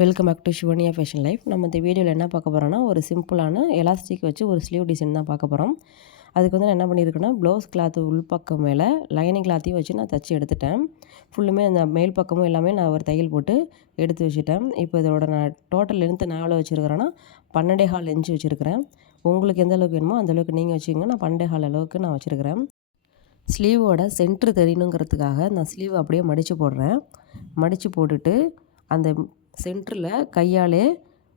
Welcome back to Shivaniya fashion life. நம்ம இந்த வீடியோவில் என்ன பார்க்க போகிறோம்னா, ஒரு சிம்பிளான எலாஸ்டிக் வச்சு ஒரு ஸ்லீவ் டிசைன் தான் பார்க்க போகிறோம். அதுக்கு வந்து நான் என்ன பண்ணியிருக்கேன்னா, ப்ளவுஸ் கிளாத்து உள்பக்கம் மேலே லைனிங் கிளாத்தையும் வச்சு நான் தச்சு எடுத்துட்டேன். ஃபுல்லுமே அந்த மேல் பக்கமும் எல்லாமே நான் ஒரு தையல் போட்டு எடுத்து வச்சுட்டேன். இப்போ இதோட நான் டோட்டல் லென்த்து நான் எவ்வளோ வச்சுருக்கிறேன்னா 12.25 இன்ச்சு வச்சுருக்கிறேன். உங்களுக்கு எந்த அளவுக்கு வேணுமோ அந்த அளவுக்கு நீங்கள் வச்சுக்கோங்க. நான் 12.25 அளவுக்கு நான் வச்சுருக்கிறேன். ஸ்லீவோட சென்ட்ரு தெரியணுங்கிறதுக்காக நான் ஸ்லீவ் அப்படியே மடித்து போடுறேன். மடித்து போட்டுட்டு அந்த சென்டரில் கையாலே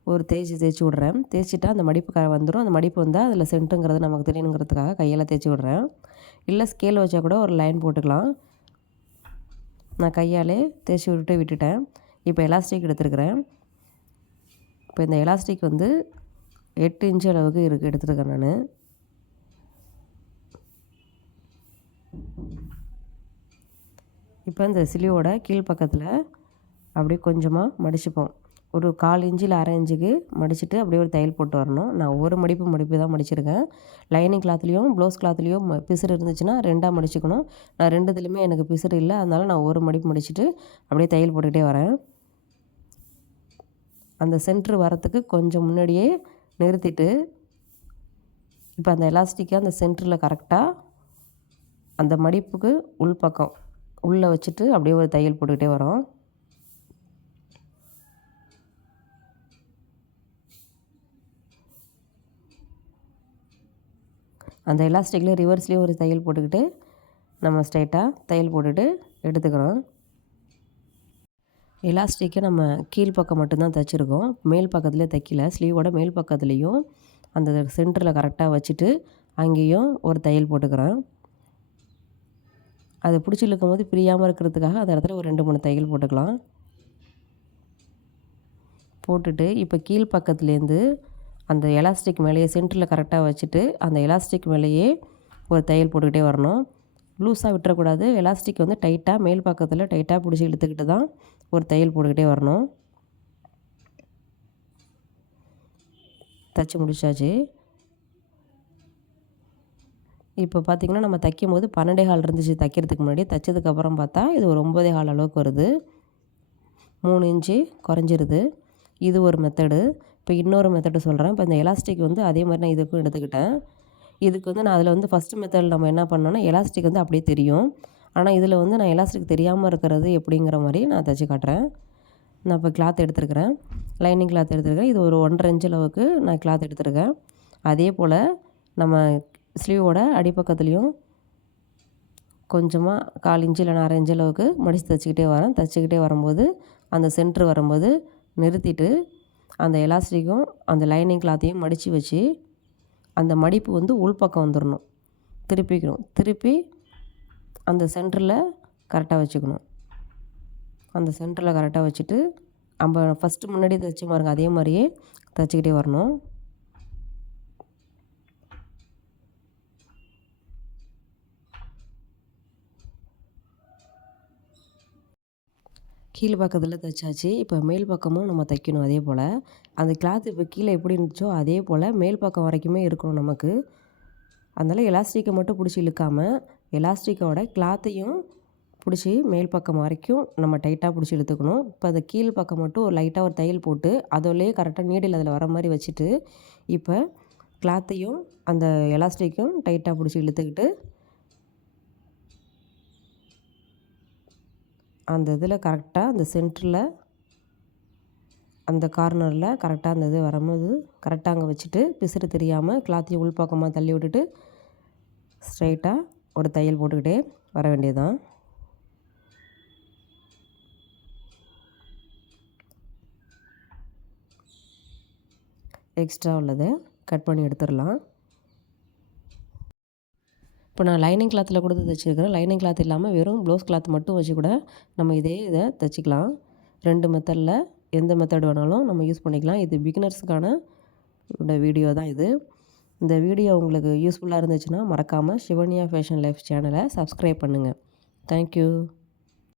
ஒரு தேய்ச்சி விட்றேன். தேய்ச்சிட்டா அந்த மடிப்பு வந்துடும். அந்த மடிப்பு வந்தால் அதில் சென்ட்டுங்கிறது நமக்கு தெரியணுங்கிறதுக்காக கையால் தேய்ச்சி விட்றேன். இல்லை ஸ்கேல் வச்சா கூட ஒரு லைன் போட்டுக்கலாம். நான் கையாலே தேய்ச்சி விட்டுட்டேன். இப்போ எலாஸ்டிக் எடுத்துருக்கிறேன். இப்போ இந்த எலாஸ்டிக் வந்து 8 இன்ச்சு அளவுக்கு எடுத்துருக்கேன் நான். இப்போ இந்த ஸ்லீவோட கீழ்ப்பக்கத்தில் அப்படியே கொஞ்சமாக மடிச்சுப்போம். ஒரு 1/4 இன்ச்சு இல்லை 1/2 இன்ச்சுக்கு மடிச்சுட்டு அப்படியே ஒரு தையல் போட்டு வரணும். நான் ஒரு மடிப்பு தான் மடிச்சிருக்கேன். லைனிங் கிளாத்லேயும் ப்ளவுஸ் கிளாத்லேயும் பிசுறு இருந்துச்சுன்னா 2ஆக மடிச்சுக்கணும். நான் 2துலேயுமே எனக்கு பிசுறு இல்லை, அதனால் நான் ஒரு மடிப்பு மடிச்சுட்டு அப்படியே தையல் போட்டுக்கிட்டே வரேன். அந்த சென்ட்ரு வரத்துக்கு கொஞ்சம் முன்னாடியே நிறுத்திட்டு இப்போ அந்த எலாஸ்டிக்கை அந்த சென்டரில் கரெக்டாக அந்த மடிப்புக்கு உள்பக்கம் உள்ளே வச்சுட்டு அப்படியே ஒரு தையல் போட்டுக்கிட்டே வரோம். அந்த எலாஸ்டிக்கில் ரிவர்ஸ்லேயே ஒரு தையல் போட்டுக்கிட்டு நம்ம ஸ்ட்ரைட்டாக தையல் போட்டுட்டு எடுத்துக்கிறோம். எலாஸ்டிக்கை நம்ம கீழ்ப்பக்கம் மட்டும்தான் தைச்சிருக்கோம். மேல் பக்கத்துலேயே தைக்கல. ஸ்லீவோட மேல் பக்கத்துலேயும் அந்த சென்டரில் கரெக்டாக வச்சுட்டு அங்கேயும் ஒரு தையல் போட்டுக்கிறேன். அதை பிடிச்சி இழுக்கும் போது பிரியாமல் இருக்கிறதுக்காக அந்த இடத்துல ஒரு 2-3 தையல் போட்டுக்கலாம். போட்டுட்டு இப்போ கீழ்ப்பக்கத்துலேருந்து அந்த எலாஸ்டிக் மேலேயே சென்டரில் கரெக்டாக வச்சுட்டு அந்த எலாஸ்டிக் மேலேயே ஒரு தையல் போட்டுக்கிட்டே வரணும். லூஸாக விட்டுறக்கூடாது. எலாஸ்டிக் வந்து டைட்டாக மேல் பக்கத்தில் டைட்டாக பிடிச்சி இழுத்துக்கிட்டு தான் ஒரு தையல் போட்டுக்கிட்டே வரணும். தைச்சி முடிச்சாச்சு. இப்போ பார்த்திங்கன்னா நம்ம தைக்கும் போது 12.25 இருந்துச்சு தைக்கிறதுக்கு முன்னாடி. தைச்சதுக்கப்புறம் பார்த்தா இது ஒரு 9.25 அளவுக்கு வருது. 3 இன்ச்சு குறைஞ்சிருது. இது ஒரு மெத்தடு. இப்போ இன்னொரு மெத்தடு சொல்கிறேன். இப்போ இந்த எலாஸ்டிக் வந்து அதே மாதிரி நான் இதுக்கும் எடுத்துக்கிட்டேன். இதுக்கு வந்து நான் அதில் வந்து ஃபஸ்ட்டு மெத்தடில் நம்ம என்ன பண்ணோன்னா எலாஸ்டிக் வந்து அப்படியே தெரியும். ஆனால் இதில் வந்து நான் எலாஸ்டிக் தெரியாமல் இருக்கிறது எப்படிங்கிற மாதிரி நான் தைச்சி காட்டுறேன். நான் இப்போ கிளாத் எடுத்துருக்கிறேன். லைனிங் கிளாத் எடுத்துருக்கேன். இது ஒரு 1.5 இன்ச்சு அளவுக்கு நான் கிளாத் எடுத்துருக்கேன். அதே போல் நம்ம ஸ்லீவோட அடிப்பக்கத்துலேயும் கொஞ்சமாக 1/4 இன்ச்சு இல்லை 1/2 இன்ச்சு அளவுக்கு மடித்து தைச்சிக்கிட்டே வரேன். தைச்சிக்கிட்டே வரும்போது அந்த சென்ட்ரு வரும்போது நிறுத்திட்டு அந்த எலாஸ்டிக்கும் அந்த லைனிங் கிளாத்தையும் மடித்து வச்சு அந்த மடிப்பு வந்து உள்பக்கம் வந்துடணும். திருப்பிக்கணும். திருப்பி அந்த சென்டரில் கரெக்டாக வச்சுக்கணும். அந்த சென்டரில் கரெக்டாக வச்சுட்டு நம்ம ஃபஸ்ட்டு முன்னாடி தைச்ச பாருங்க அதே மாதிரியே தைச்சிக்கிட்டே வரணும். கீழ் பக்கத்தில் தைச்சாச்சு. இப்போ மேல் பக்கமும் நம்ம தைக்கணும் அதே போல். அந்த கிளாத் இப்போ கீழே எப்படி இருந்துச்சோ அதே போல் மேல் பக்கம் வரைக்குமே இருக்கணும் நமக்கு. அதனால் எலாஸ்டிக்கை மட்டும் பிடிச்சி இழுக்காமல் எலாஸ்டிக்கோட கிளாத்தையும் பிடிச்சி மேல் பக்கம் வரைக்கும் நம்ம டைட்டாக பிடிச்சி இழுத்துக்கணும். இப்போ அந்த கீழ் பக்கம் மட்டும் ஒரு லைட்டாக ஒரு தையல் போட்டு அதோலேயே கரெக்டாக நீடில் அதில் வர மாதிரி வச்சுட்டு இப்போ கிளாத்தையும் அந்த எலாஸ்டிக்கும் டைட்டாக பிடிச்சி இழுத்துக்கிட்டு அந்த இதில் கரெக்டாக அந்த சென்டரில் அந்த கார்னரில் கரெக்டாக அந்த இது வரும்போது கரெக்டாக அங்கே வச்சுட்டு பிசுறு தெரியாமல் கிளாத்தையும் உள்பக்கமாக தள்ளி விட்டுட்டு ஸ்ட்ரைட்டாக ஒரு தையல் போட்டுக்கிட்டே வர வேண்டியதுதான். எக்ஸ்ட்ரா உள்ளதை கட் பண்ணி எடுத்துடலாம். இப்போ நான் லைனிங் கிளாத்தில் கூட தைச்சிருக்கிறேன். லைனிங் கிளாத் இல்லாமல் வெறும் ப்ளவுஸ் கிளாத் மட்டும் வச்சு கூட நம்ம இதை தைச்சிக்கலாம். 2 மெத்தடில் எந்த மெத்தட் வேணாலும் நம்ம யூஸ் பண்ணிக்கலாம். இது பிகினர்ஸுக்கான வீடியோ தான் இது. இந்த வீடியோ உங்களுக்கு யூஸ்ஃபுல்லாக இருந்துச்சுன்னா மறக்காமல் ஷிவனியா ஃபேஷன் லைஃப் சேனலை சப்ஸ்கிரைப் பண்ணுங்கள். தேங்க்யூ.